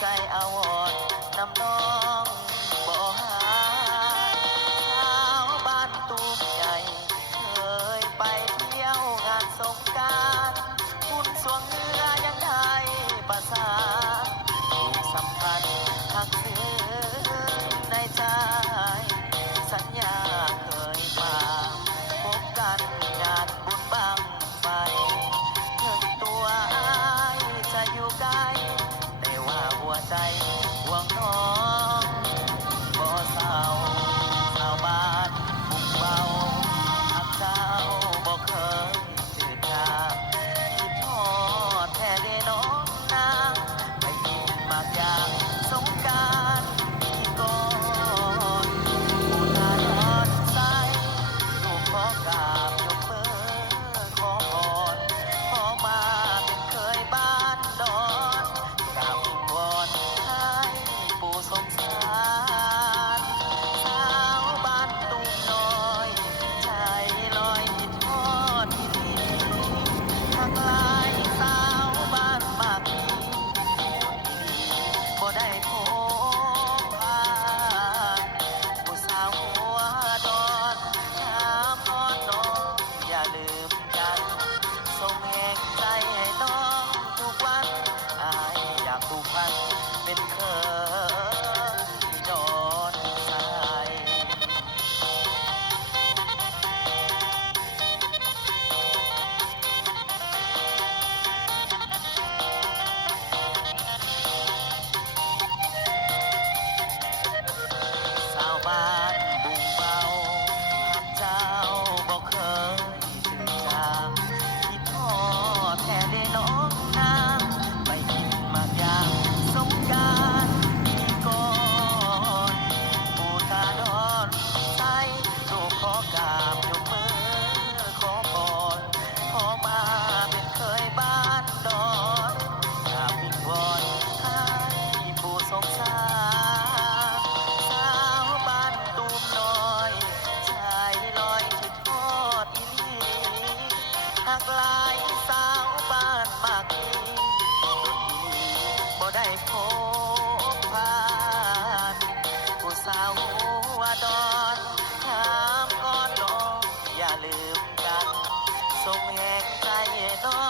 ใจอาวรนำน้องบ่หายสาวบ้านตูมใหญ่เคยไปเที่ยวงานสงกรานต์คุณสวงเรือยังไทยประสานผูกสัมพันธ์หักซึ้งในใจสัญญาเคยมาพบกันงานบุญบังไฟถึงตัวอ้ายจะอยู่ไกลแต่ว่าหัวใจห่วงน้องบ่เศร้าชาวบ้านบุกเบาหักเจ้าบ่เคยจืดจางคิดทอดแท้เด้น้องนางไปกินหมากยางสงกรานต์ที่ก่อนผู้ตาดอนใสลูกขอกราบยกมือขอพรขอมาเป็นเคยบ้านดอนกราบวิงวอนให้ปู่สงสารสาวบ้านตุ้มน้อยใจลอยคิดทอดที่ดีทักลายสาวบ้านปากดีบ่ได้พบผ่านผู้สาวหัวดอนยามนอนน้องอย่าลืมกันส่งแห่งใจให้น้องทุกวันอายอยากผูกพันเป็นเคยดอนทราย สาวบ้านบุงเบาหักเจ้าบ่เคยจืดจางคิดทอดแท้ได้น้องนางไปกินหมากยางสงกรานต์ปีก่อนปู่ตาดอนใสลูกขอกราบยกมือขอพรขอมาเป็นเคยบ้านดอนกราบวิงวอนให้ปู่สงสารสาวบ้านตูมน้อยชายลอยคิดทอดอีหลีหากหลายสาวบ้านมากมีดนดีบ่ได้พบผ่านผู้สาวหัวดอนถามก่อนน้องอย่าลืมกันส่งแหงใจน้อง